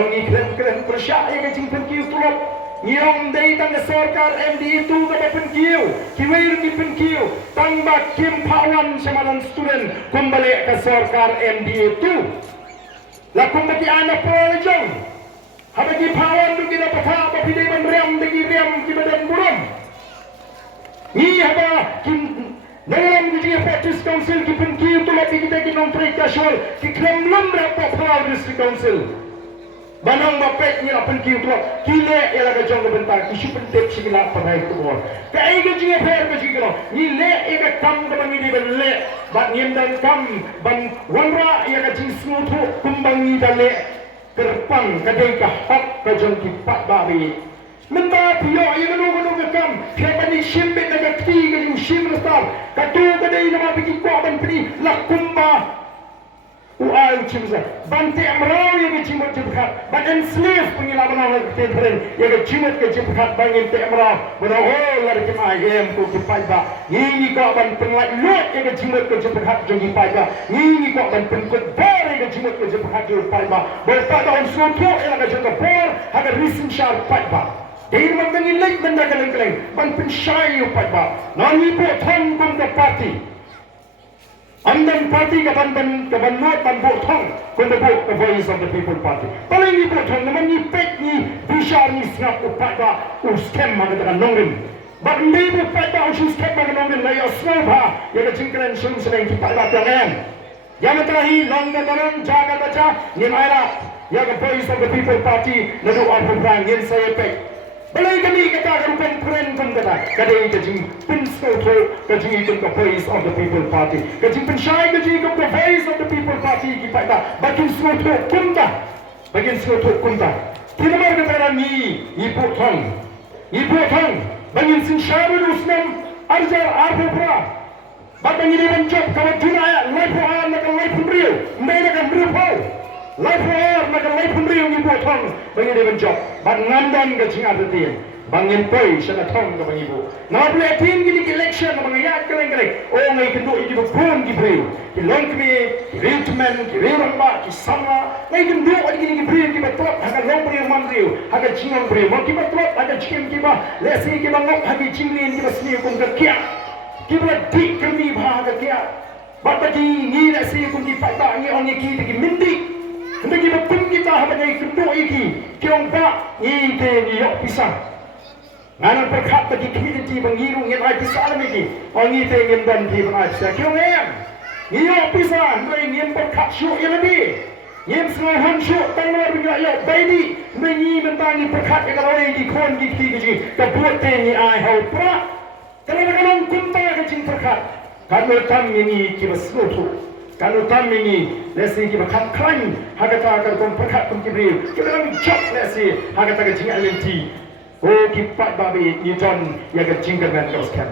Nonghikai persyai ke jingpen kiu tulop. Ngiong day tang sorkar MDA tu ke depan kiu. Kiwir di pen kiu. Tambah kim pawan semaran student kembali ke sorkar MDA tu. Lakum bagi anak pelajang. Habagi pawan tu kita patah bagi dia menriam bagi riam di badan burung. Ni haba dalam kerja practice council kipen kiu tulop kita kinong trik casual kiklem lemrap proud district council. Banang mapek ni apan kiu tulop kile ialah kajong kebentar isu pentep sigila pakai tu bor. Kai kerja fair bersigila ni le ia kam kebangi di bele bat ngiem dan kam ban wanra ia kajing smutu kumbangi dale kerpang kadai ka hak kajong kipat babi. Menda pio ia menu ke kam siapa ni shimbe naga ti ke ni shim restar katu kadai nama biki ko ban pri lakumba uai cimsa bante amrau yang cimut jebkat ban enslave pengilawan orang keteren yang cimut ke jebkat bangin te amrau berau lari ke ayam ko kipai ba ini ko ban penglai lot yang cimut ke jebkat jogi pai ba ini ko ban penkut bar yang cimut ke jebkat jogi pai ba berpada on soto yang jogi bar agar risin syar pai ba Dahil magdangin late benda kaleng-kaleng ban pensyai pai ba nani po thong kum ke parti Andan parti kapan not ban botong kunda bot the voice of the people party. Paling ni botong naman ni pek ni bishar ni snap upat ba uskem magadakan nongin. But maybe upat ba uskem magadakan nongin na yosnova yaga jingkran sung sedang kita ba tiang. Yang terakhir nonggaran jaga baca ni maira yaga voice of the people party na doa perang yen saya pek. Balai kami kata rupan keren pun kata kadai kajing pinskoto kajing ikut the voice of the people party kajing pensyai kajing ikut the voice of the people party kita tak bagian skoto kunta kita berkata ni ibu thong bagian sinsyaru usnam arjar arpura bagian ini mencop kalau tunai lepo nak lepo beriu mereka beriu Life makan life pun riung ibu thong bagi dia mencop ban ngandan ke cinga tetin bangin poi sana thong ke bang ibu na boleh tin gini election bang ya keleng-keleng oh ngai kenduk ibu pun ki beri ki longkme ki ritman ki ramba ki sama ngai kenduk ada gini ki beri ki betot haga long beri man riu haga cingang beri mau ki betot haga cikim ki ba lesi ki bangok haga cinglin ki basni kum ke kia ki bela dik kami ba haga kia bagi ni lesi kum ki pai ba ni on ki ki mindik Hendak kita pun kita hanya kedua iki, kiong pak ite ni yok pisah. Nganan perkat bagi community bangiru ngen ai pisah lagi iki. Orang ite ngen dan di bang ai pisah. Kiong em, ni yok pisah, noi ngen perkat syuk yang lebih. Ngen sengahan syuk tanggal bagi yok baby, mengi mentangi perkat yang kalau iki kon iki iki. Kebuat ni ai hau pra. Kalau kunta kecing perkat, kalau tam ini kita seluruh. Kalau kami ni, lesi kita makan kain, harga tak akan kompekat pun kibri. Kita kami job lesi, harga tak kecing alenti. Oh, kipat babi, ni John yang kecing dengan kau sekian.